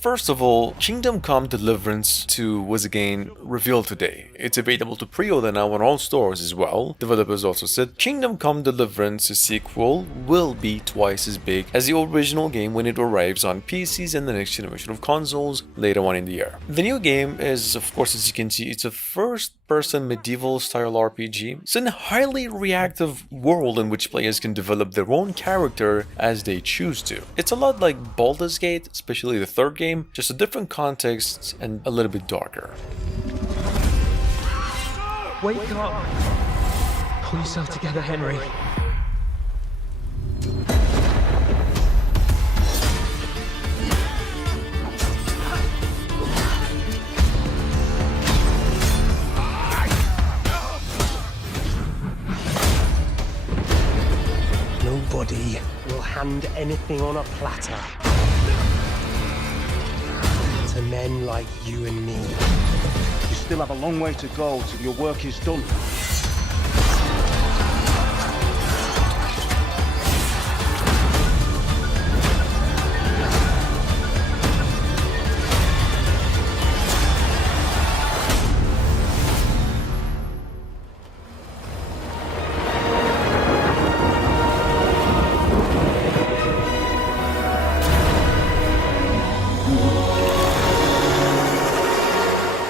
First of all, Kingdom Come Deliverance 2 was again revealed today. It's available to pre-order now on all stores as well. Developers also said Kingdom Come Deliverance sequel will be twice as big as the original game when it arrives on PCs and the next generation of consoles later on in the year. The new game is, of course, as you can see, it's a first-person medieval-style RPG. It's a highly reactive world in which players can develop their own character as they choose to. It's a lot like Baldur's Gate, especially the third game, just a different context and a little bit darker. Wake up! Pull yourself together, Henry. Nobody will hand anything on a platter to men like you and me. You still have a long way to go till your work is done.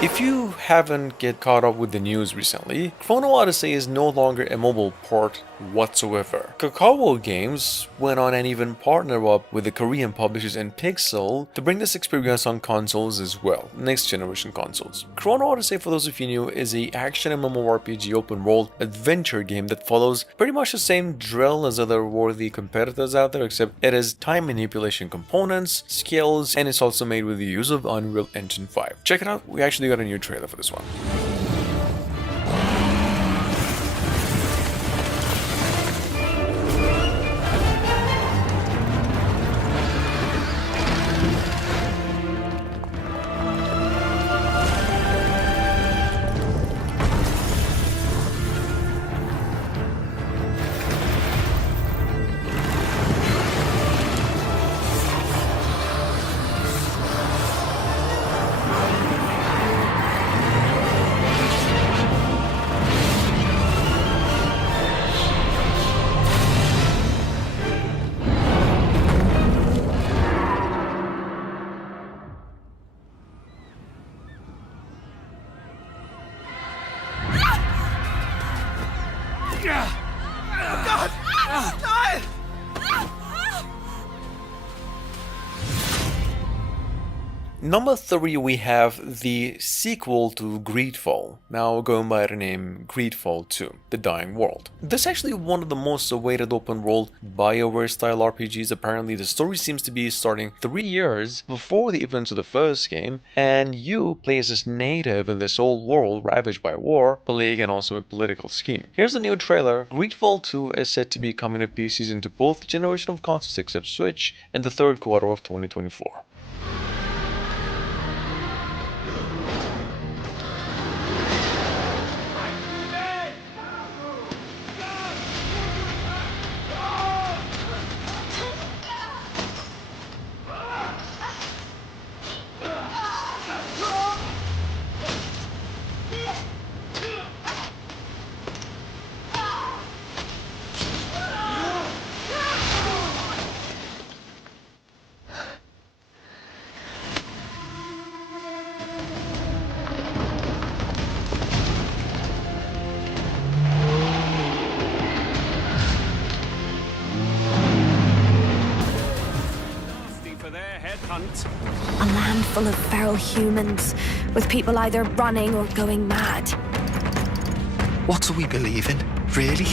If you haven't get caught up with the news recently, Chrono Odyssey is no longer a mobile port whatsoever. Kakao Games went on and even partnered up with the Korean publishers and Pixel to bring this experience on consoles as well, next generation consoles. Chrono Odyssey, for those of you new, is a action MMORPG open world adventure game that follows pretty much the same drill as other worthy competitors out there, except it has time manipulation components, skills, and it's also made with the use of Unreal Engine 5. Check it out, we actually got a new trailer for this one. Number 3, we have the sequel to Greedfall, now going by the name Greedfall 2, The Dying World. This is actually one of the most awaited open world BioWare style RPGs. Apparently the story seems to be starting 3 years before the events of the first game, and you play as this native in this old world ravaged by war, plague, and also a political scheme. Here's the new trailer. Greedfall 2 is set to be coming to PCs into both generation of consoles except Switch in the third quarter of 2024. A land full of feral humans, with people either running or going mad. What do we believe in, really?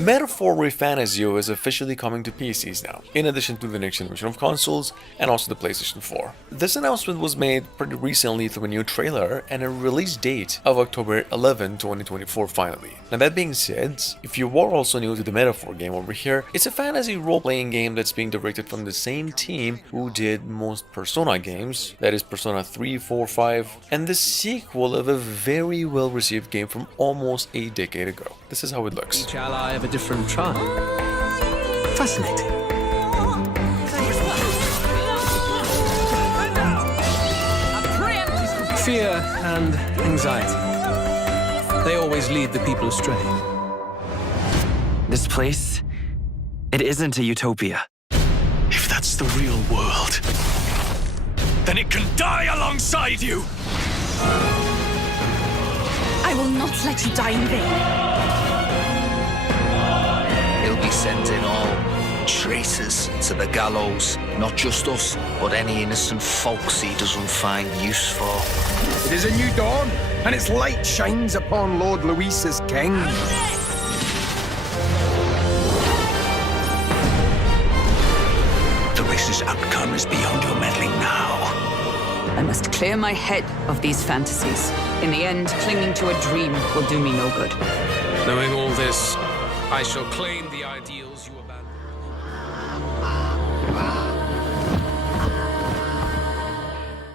Metaphor Refantasio is officially coming to PCs now, in addition to the next generation of consoles and also the PlayStation 4. This announcement was made pretty recently through a new trailer and a release date of October 11, 2024 finally. Now that being said, if you are also new to the Metaphor game over here, it's a fantasy role-playing game that's being directed from the same team who did most Persona games, that is Persona 3, 4, 5, and the sequel of a very well-received game from almost a decade ago. This is how it looks. Each ally of a different tribe. Fascinating. Fear and anxiety. They always lead the people astray. This place, it isn't a utopia. If that's the real world, then it can die alongside you! I will not let you die in vain. He'll be sending all traitors to the gallows. Not just us, but any innocent folks he doesn't find use for. It is a new dawn, and its light shines upon Lord Luis's king. The race's outcome is beyond your meddling now. I must clear my head of these fantasies. In the end, clinging to a dream will do me no good. Knowing all this, I shall claim the ideals you abandoned.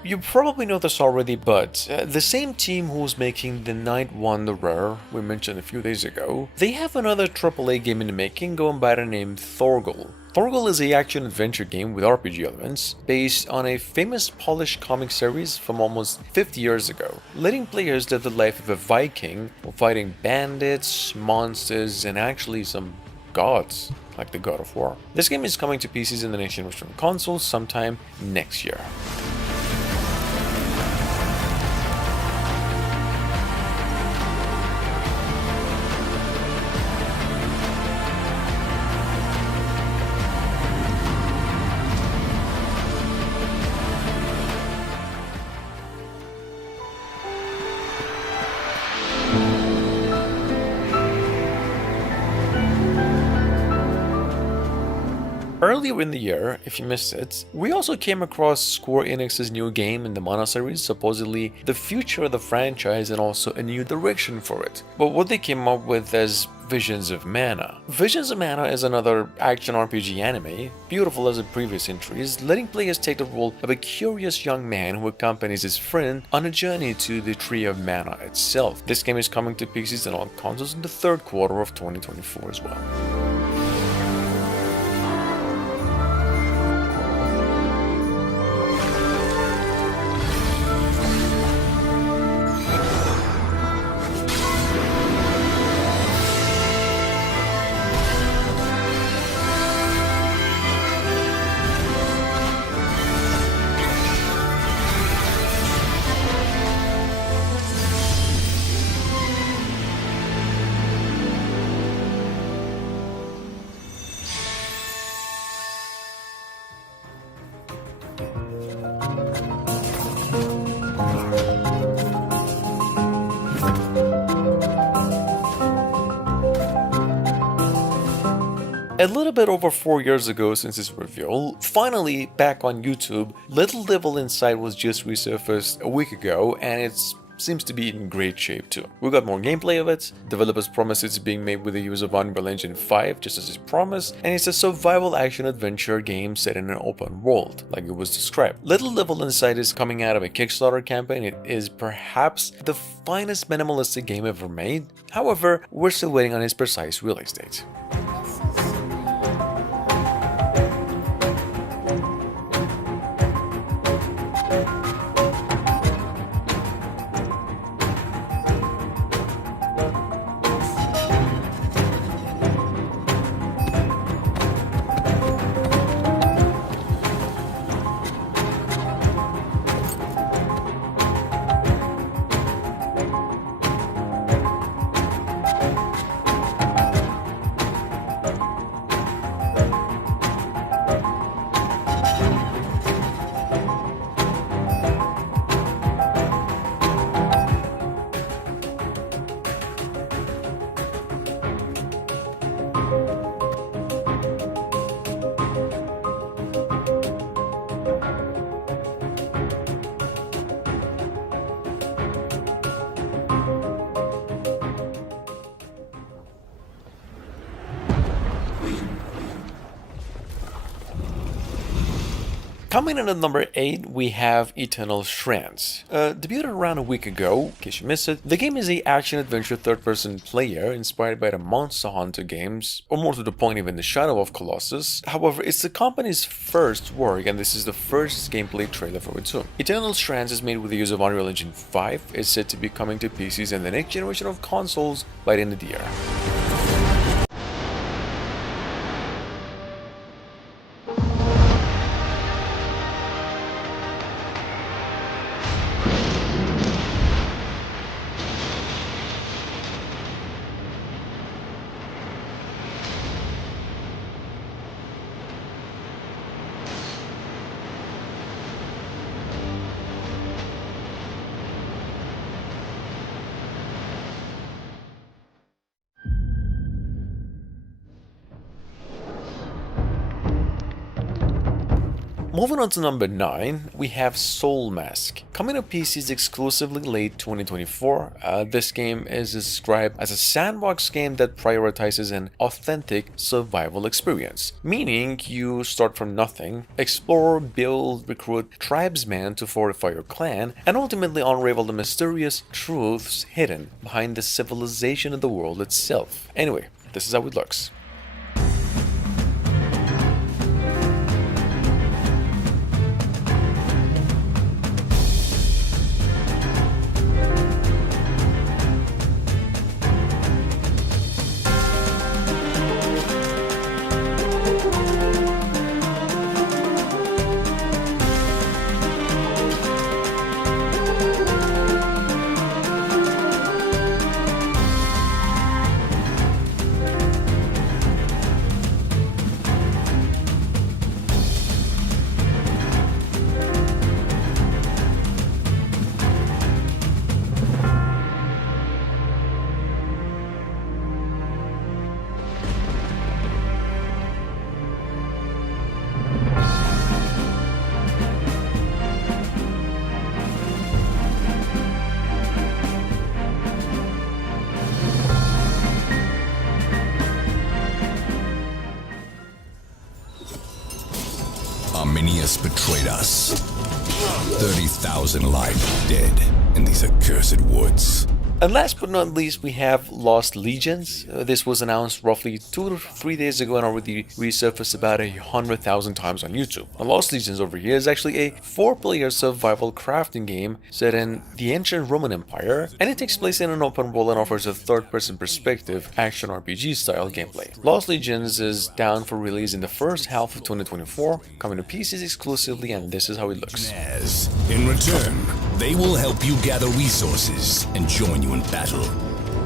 You probably know this already, but the same team who's making the Night Wanderer we mentioned a few days ago, they have another AAA game in the making going by the name Thorgal. Thorgal is a action-adventure game with RPG elements, based on a famous Polish comic series from almost 50 years ago, letting players live the life of a Viking while fighting bandits, monsters, and actually some gods, like the God of War. This game is coming to PCs and the next generation consoles sometime next year. Earlier in the year, if you missed it, we also came across Square Enix's new game in the Mana series, supposedly the future of the franchise and also a new direction for it. But what they came up with as Visions of Mana. Visions of Mana is another action RPG anime, beautiful as the previous entries, letting players take the role of a curious young man who accompanies his friend on a journey to the Tree of Mana itself. This game is coming to PCs and all consoles in the third quarter of 2024 as well. A little bit over 4 years ago since its reveal, finally back on YouTube, Little Devil Inside was just resurfaced a week ago and it seems to be in great shape too. We got more gameplay of it, developers promise it's being made with the use of Unreal Engine 5 just as it promised, and it's a survival action adventure game set in an open world, like it was described. Little Devil Inside is coming out of a Kickstarter campaign. It is perhaps the finest minimalistic game ever made, however, we're still waiting on its precise release date. Coming in at number 8, we have Eternal Strands. Debuted around a week ago, in case you missed it. The game is a action-adventure third-person player inspired by the Monster Hunter games, or more to the point even the Shadow of Colossus. However, it's the company's first work, and this is the first gameplay trailer for it too. Eternal Strands is made with the use of Unreal Engine 5, is said to be coming to PCs and the next generation of consoles by the end of the year. Moving on to number 9, we have Soul Mask. Coming to PCs exclusively late 2024, this game is described as a sandbox game that prioritizes an authentic survival experience. Meaning you start from nothing, explore, build, recruit tribesmen to fortify your clan, and ultimately unravel the mysterious truths hidden behind the civilization of the world itself. Anyway, this is how it looks. Arminius betrayed us. 30,000 lie dead in these accursed woods. And last but not least, we have Lost Legions. This was announced roughly 2 to 3 days ago and already resurfaced about 100,000 times on YouTube. And Lost Legions over here is actually a 4-player survival crafting game set in the ancient Roman Empire, and it takes place in an open world and offers a third-person perspective action RPG style gameplay. Lost Legions is down for release in the first half of 2024, coming to PCs exclusively, and this is how it looks. In return, they will help you gather resources and join you in battle.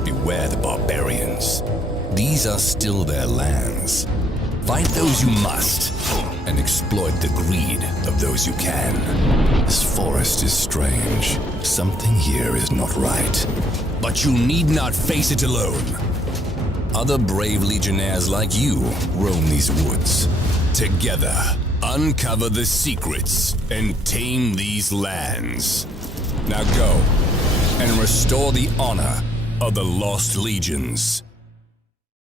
Beware the barbarians. These are still their lands. Fight those you must, and exploit the greed of those you can. This forest is strange. Something here is not right. But you need not face it alone. Other brave legionnaires like you roam these woods. Together, uncover the secrets and tame these lands. Now go and restore the honor of the Lost Legions.